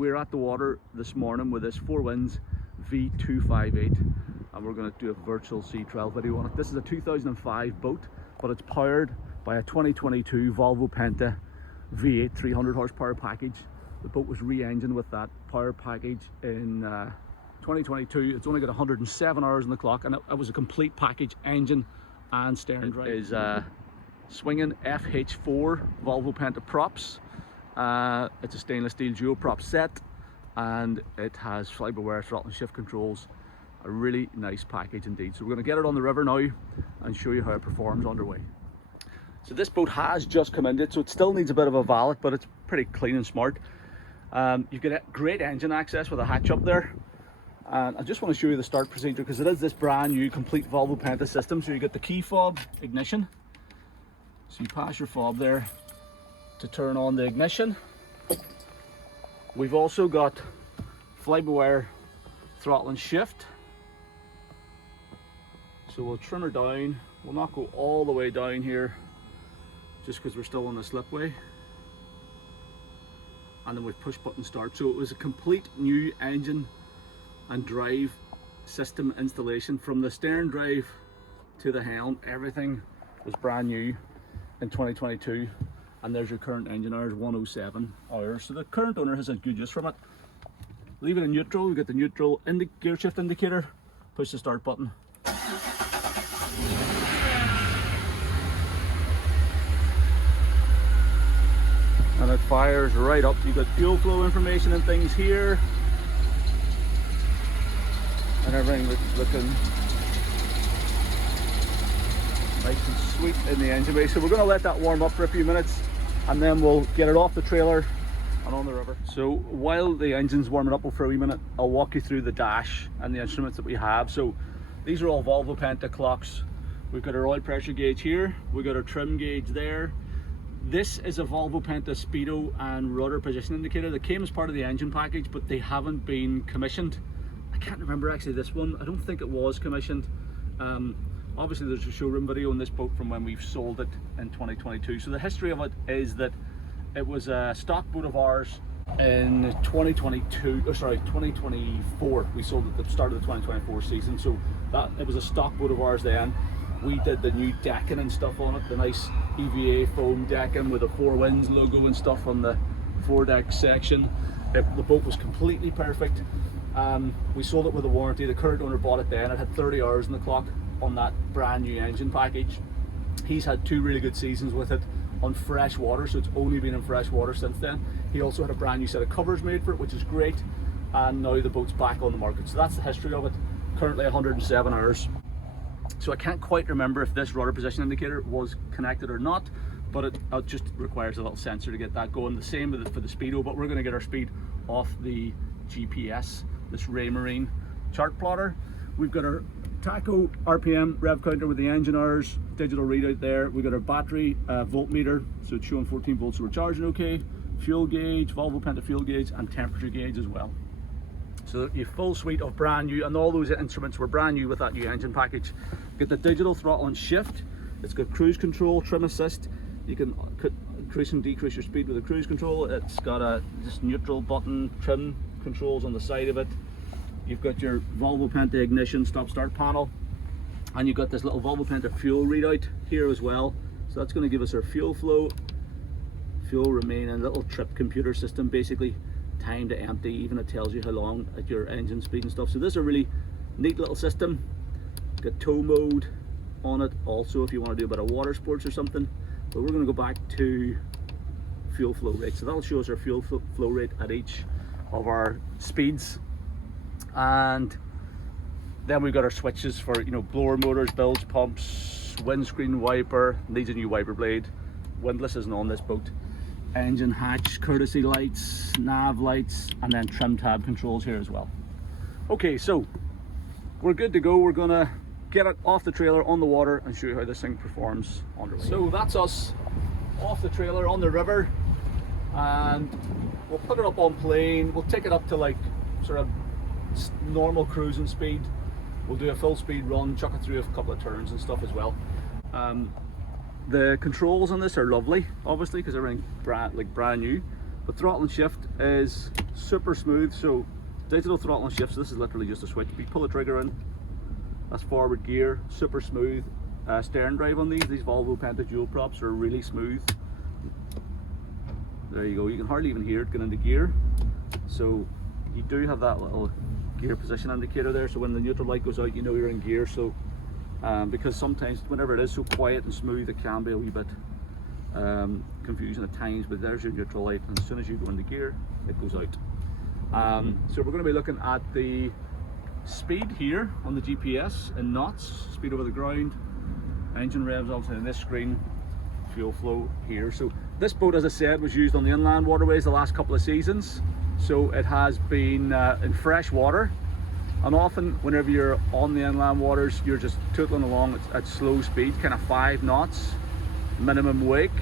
We're at the water this morning with this Four Winns V258 and we're going to do a virtual sea trial video on it. This is a 2005 boat, but it's powered by a 2022 Volvo Penta V8 300 horsepower package. The boat was re-engined with that power package in 2022. It's only got 107 hours on the clock, and it was a complete package, engine and Sterndrive. It is swinging FH4 Volvo Penta props. It's a stainless steel dual prop set, and it has fly-by-wire throttle and shift controls. A really nice package indeed. So we're going to get it on the river now and show you how it performs underway. So this boat has just come into it, so it still needs a bit of a valet, but it's pretty clean and smart. You've got great engine access with a hatch up there. And I just want to show you the start procedure because it is this brand new complete Volvo Penta system. So you get the key fob ignition. So you pass your fob there to turn on the ignition. We've also got fly-by-wire throttle and shift. So we'll trim her down. We'll not go all the way down here just because we're still on the slipway. And then we push button start. So it was a complete new engine and drive system installation from the Sterndrive to the helm. Everything was brand new in 2022, and there's your current engine hours, 107 hours. So the current owner has had good use from it. Leave it in neutral. We get the neutral gear shift indicator. Push the start button. And it fires right up. You've got fuel flow information and things here. And everything looking nice and sweet in the engine bay. So we're going to let that warm up for a few minutes and then we'll get it off the trailer and on the river. So while the engine's warming up for a wee minute, I'll walk you through the dash and the instruments that we have. So these are all Volvo Penta clocks. We've got our oil pressure gauge here. We've got our trim gauge there. This is a Volvo Penta speedo and rudder position indicator that came as part of the engine package, but they haven't been commissioned. I can't remember actually this one. I don't think it was commissioned. Obviously there's a showroom video on this boat from when we've sold it in 2022. So the history of it is that it was a stock boat of ours in 2024. We sold it at the start of the 2024 season. So that it was a stock boat of ours then. We did the new decking and stuff on it, the nice EVA foam decking with a Four Winns logo and stuff on the foredeck section. The boat was completely perfect. We sold it with a warranty. The current owner bought it then. It had 30 hours on the clock on that brand new engine package. He's had 2 really good seasons with it on fresh water, so it's only been in fresh water since then. He also had a brand new set of covers made for it, which is great, and now the boat's back on the market. So that's the history of it. Currently 107 hours. So I can't quite remember if this rudder position indicator was connected or not, but it just requires a little sensor to get that going. The same with it for the speedo, but we're going to get our speed off the GPS, this Raymarine chart plotter. We've got our tacho RPM rev counter with the engine hours, digital readout there. We've got our battery voltmeter, so it's showing 14 volts, so we're charging okay. Fuel gauge, Volvo Penta fuel gauge, and temperature gauge as well. So your full suite of brand new, and all those instruments were brand new with that new engine package. Get the digital throttle and shift. It's got cruise control, trim assist. You can increase and decrease your speed with the cruise control. It's got a just neutral button, trim controls on the side of it. You've got your Volvo Penta ignition stop start panel, and you've got this little Volvo Penta fuel readout here as well. So that's going to give us our fuel flow, fuel remaining, little trip computer system, basically time to empty. Even it tells you how long at your engine speed and stuff. So this is a really neat little system. Got tow mode on it also if you want to do a bit of water sports or something. But we're going to go back to fuel flow rate. So that'll show us our fuel flow rate at each of our speeds. And then we've got our switches for, you know, blower motors, bilge pumps, windscreen wiper. Needs a new wiper blade. Windlass isn't on this boat. Engine hatch, courtesy lights, nav lights, and then trim tab controls here as well. Okay, so we're good to go. We're gonna get it off the trailer on the water and show you how this thing performs underway. So that's us off the trailer on the river, and we'll put it up on plane. We'll take it up to like sort of normal cruising speed. We'll do a full speed run, chuck it through a couple of turns and stuff as well. The controls on this are lovely, obviously, because everything's brand new, The throttle and shift is super smooth, so digital throttle and shift, so this is literally just a switch. You pull the trigger in, that's forward gear, super smooth. Sterndrive on these Volvo Penta dual props are really smooth. There you go, you can hardly even hear it going into gear. So you do have that little gear position indicator there, so when the neutral light goes out you know you're in gear. So because sometimes whenever it is so quiet and smooth it can be a wee bit confusing at times, but there's your neutral light, and as soon as you go into gear it goes out. So we're going to be looking at the speed here on the GPS in knots, speed over the ground, engine revs obviously on this screen, fuel flow here. So this boat, as I said, was used on the inland waterways the last couple of seasons, so it has been in fresh water, and often whenever you're on the inland waters you're just tootling along at slow speed, kind of 5 knots minimum wake.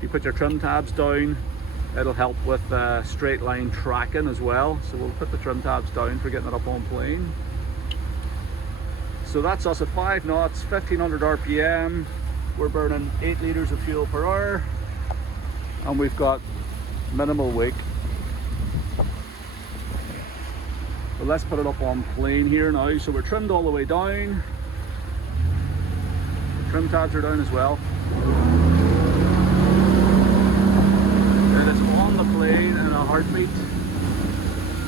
You put your trim tabs down, it'll help with straight line tracking as well, so we'll put the trim tabs down for getting it up on plane. So that's us at 5 knots, 1500 RPM, we're burning 8 litres of fuel per hour, and we've got minimal wake. But let's put it up on plane here now. So we're trimmed all the way down, trim tabs are down as well. It is on the plane in a heartbeat.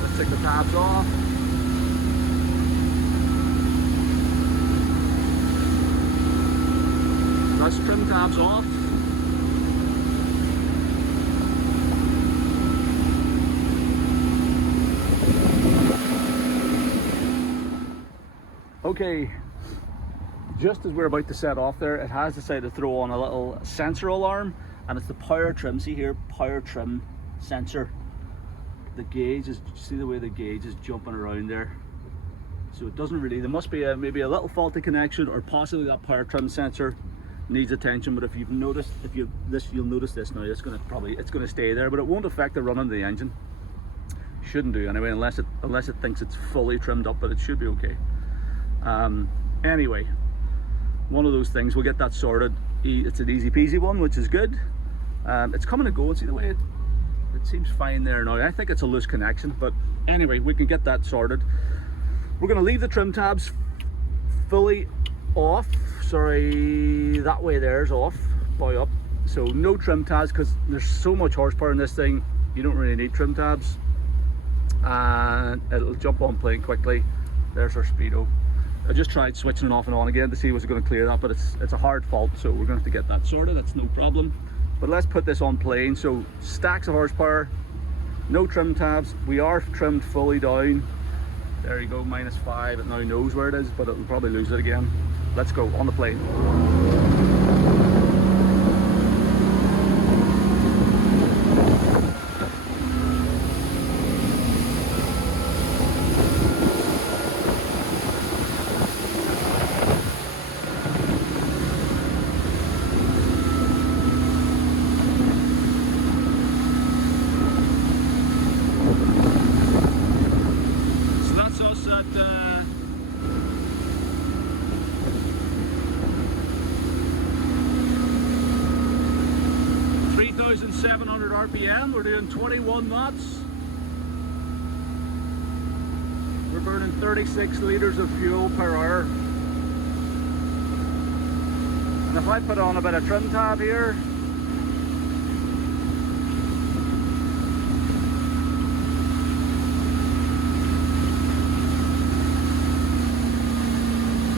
Let's take the tabs off. That's trim tabs off. Okay, just as we're about to set off there, it has decided to throw on a little sensor alarm, and it's the power trim. See here, power trim sensor. The gauge is, see the way the gauge is jumping around there? So it doesn't really, there must be maybe a little faulty connection, or possibly that power trim sensor needs attention. But if you've noticed, you'll notice this now, it's going to stay there, but it won't affect the running of the engine. Shouldn't do anyway, unless it thinks it's fully trimmed up, but it should be okay. Anyway, one of those things, we'll get that sorted. It's an easy peasy one, which is good. It's coming and going, see the way it seems fine there now. I think it's a loose connection, but anyway, we can get that sorted. We're going to leave the trim tabs fully off. Sorry, that way there's off, boy up. So no trim tabs, because there's so much horsepower in this thing, you don't really need trim tabs. And it'll jump on plane quickly. There's our speedo. I just tried switching it off and on again to see was it going to clear that, but it's a hard fault, so we're going to have to get that sorted. That's no problem. But let's put this on plane. So stacks of horsepower, no trim tabs. We are trimmed fully down. There you go, -5. It now knows where it is, but it'll probably lose it again. Let's go on the plane. So that's us at 3,700 RPM. We're doing 21 knots. We're burning 36 litres of fuel per hour. And if I put on a bit of trim tab here,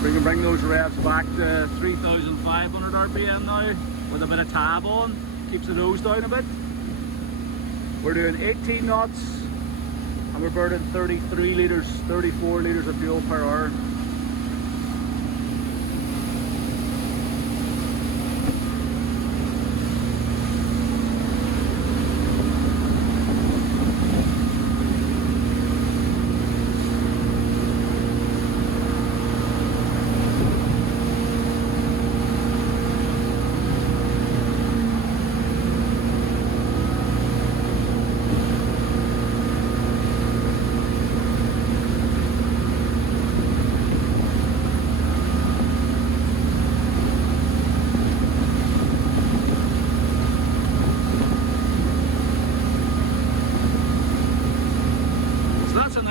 we can bring those revs back to 3,500 RPM now with a bit of tab on. Keeps the nose down a bit. We're doing 18 knots and we're burning 33 litres, 34 litres of fuel per hour.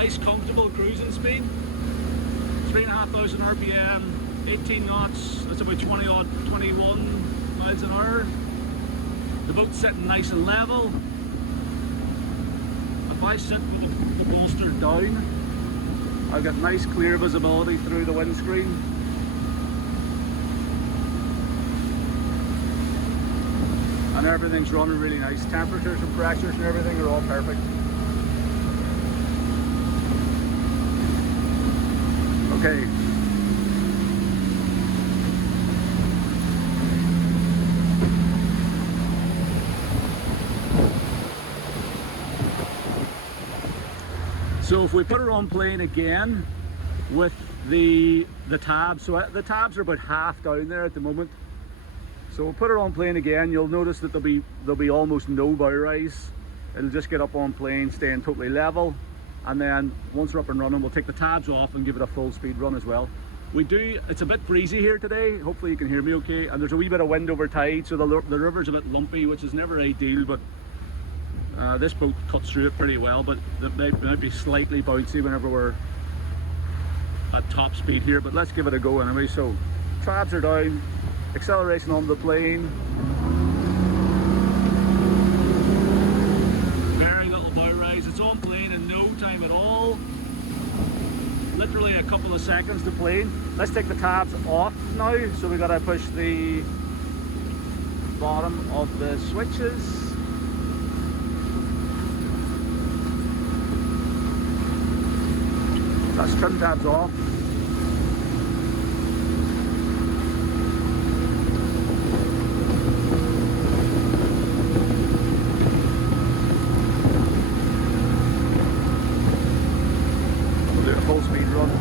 nice comfortable cruising speed. 3,500 RPM, 18 knots, that's about 21 miles an hour. The boat's sitting nice and level. If I sit with the bolster down, I've got nice clear visibility through the windscreen. And everything's running really nice. Temperatures and pressures and everything are all perfect. Okay. So if we put her on plane again with the tabs, so the tabs are about half down there at the moment. So we'll put her on plane again. You'll notice that there'll be almost no bow rise. It'll just get up on plane, staying totally level, and then once we're up and running, we'll take the tabs off and give it a full speed run as well. It's a bit breezy here today. Hopefully you can hear me okay. And there's a wee bit of wind over tide, so the river's a bit lumpy, which is never ideal, but this boat cuts through it pretty well, but it might be slightly bouncy whenever we're at top speed here, but let's give it a go anyway. So tabs are down, acceleration on the plane. Very little bow rise. It's on plane in no time at all. Literally a couple of seconds to plane. Let's take the tabs off now. So we gotta push the bottom of the switches. That's trim tabs off. We'll do a full speed run.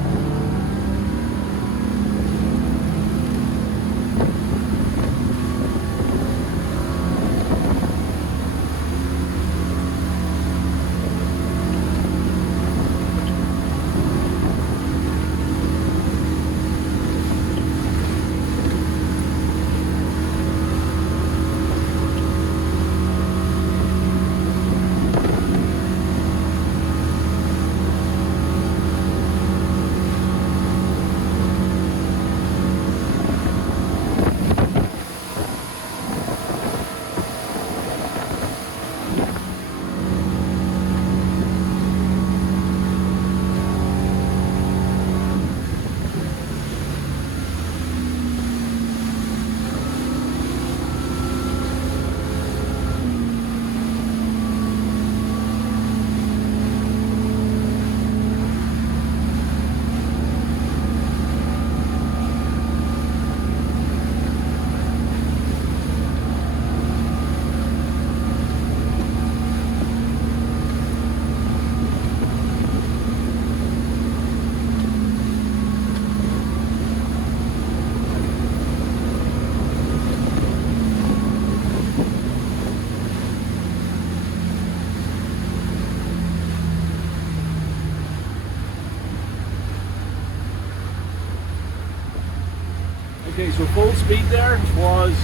Okay, so full speed there was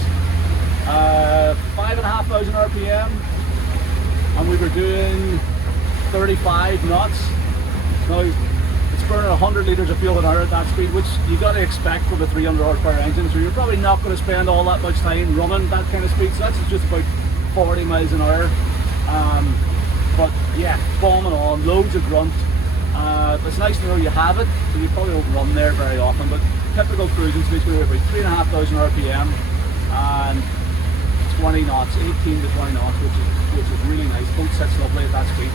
5,500 RPM, and we were doing 35 knots. Now, it's burning 100 litres of fuel an hour at that speed, which you got to expect with a 300 horsepower engine, so you're probably not going to spend all that much time running that kind of speed, so that's just about 40 miles an hour. But yeah, bombing on, loads of grunt. It's nice to know you have it, so you probably won't run there very often, but typical cruising speeds go about 3,500 RPM and 20 knots, 18 to 20 knots, which is really nice. Boat sits lovely at that speed.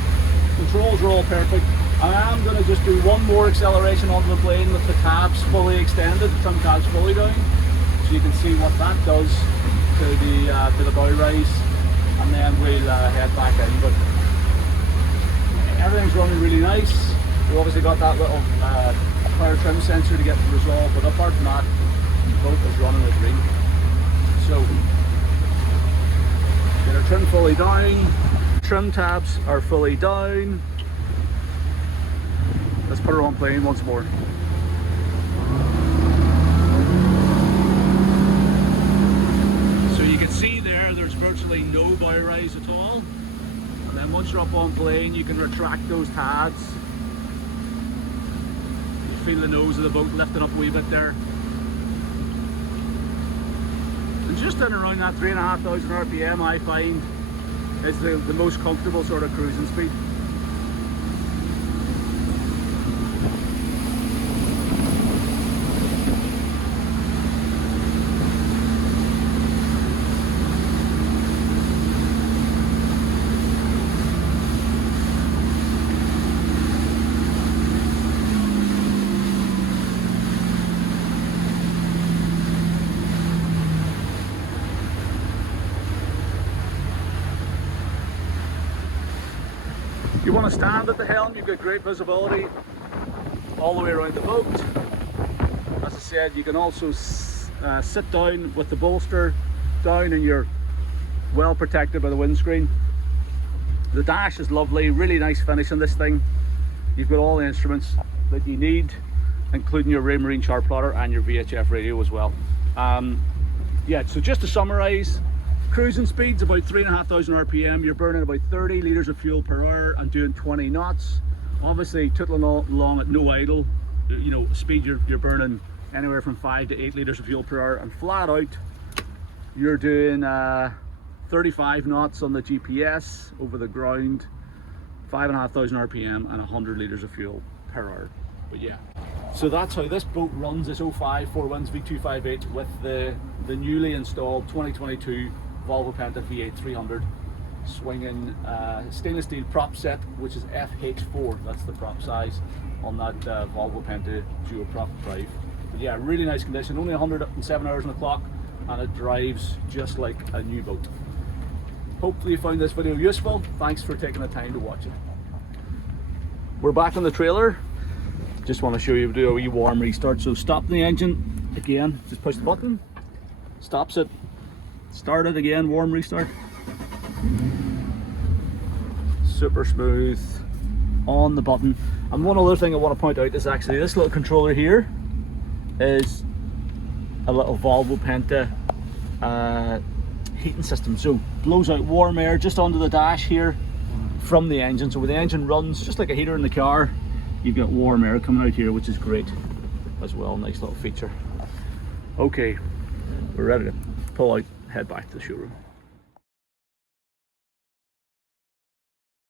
Controls are all perfect. I am going to just do one more acceleration onto the plane with the tabs fully extended, the trim tabs fully down, so you can see what that does to the bow rise, and then we'll head back in. But everything's running really nice. We obviously got that little power trim sensor to get resolved, but apart from that, the boat is running a dream. So, get our trim fully down, trim tabs are fully down. Let's put her on plane once more. So you can see there's virtually no bow rise at all. And then once you're up on plane, you can retract those tabs feel the nose of the boat lifting up a wee bit there. And just in around that 3,500 RPM I find is the most comfortable sort of cruising speed. You want to stand at the helm, you've got great visibility all the way around the boat. As I said, you can also sit down with the bolster down and you're well protected by the windscreen. The dash is lovely, really nice finish on this thing. You've got all the instruments that you need, including your Raymarine chart plotter and your VHF radio as well. Yeah, so just to summarise, cruising speed's about 3,500 RPM. You're burning about 30 litres of fuel per hour and doing 20 knots. Obviously, tootling along at no idle, you know, speed you're burning anywhere from 5 to 8 litres of fuel per hour, and flat out, you're doing 35 knots on the GPS over the ground, 5,500 RPM and 100 litres of fuel per hour. But yeah, so that's how this boat runs, this 05 Four Winns V258 with the newly installed 2022 Volvo Penta V8 300 swinging stainless steel prop set, which is FH4. That's the prop size on that Volvo Penta dual prop drive. But yeah, really nice condition, only 107 hours on the clock, and it drives just like a new boat. Hopefully you found this video useful. Thanks for taking the time to watch it. We're back on the trailer. Just want to show you, do a wee warm restart. So stop the engine again, just push the button, stops it. Start it again, warm restart. Super smooth on the button. And one other thing I want to point out is actually this little controller here is a little Volvo Penta heating system. So blows out warm air just onto the dash here from the engine. So when the engine runs, just like a heater in the car, you've got warm air coming out here, which is great as well. Nice little feature. Okay, we're ready to pull out, head back to the showroom.